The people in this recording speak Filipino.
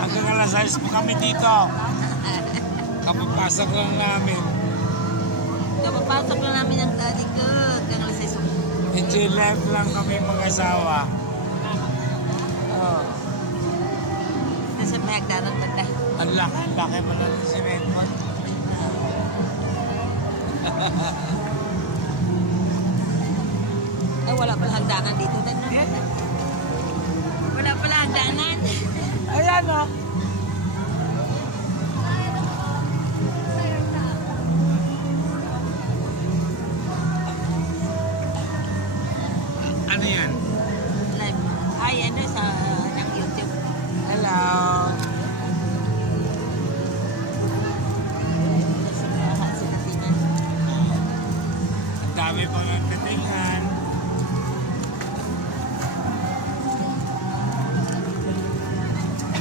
Hanggang alas 6 po kami dito. Kapapasok lang namin. Kapapasok lang namin ng likod. Kang alas 6. Enjoy life lang kami mag-asawa. Oh. Ito sa may hagdanan banda. Ang laki mo lang si Redmond. Ay, wala pala hagdanan dito. Wala pala hagdanan. Ayan o.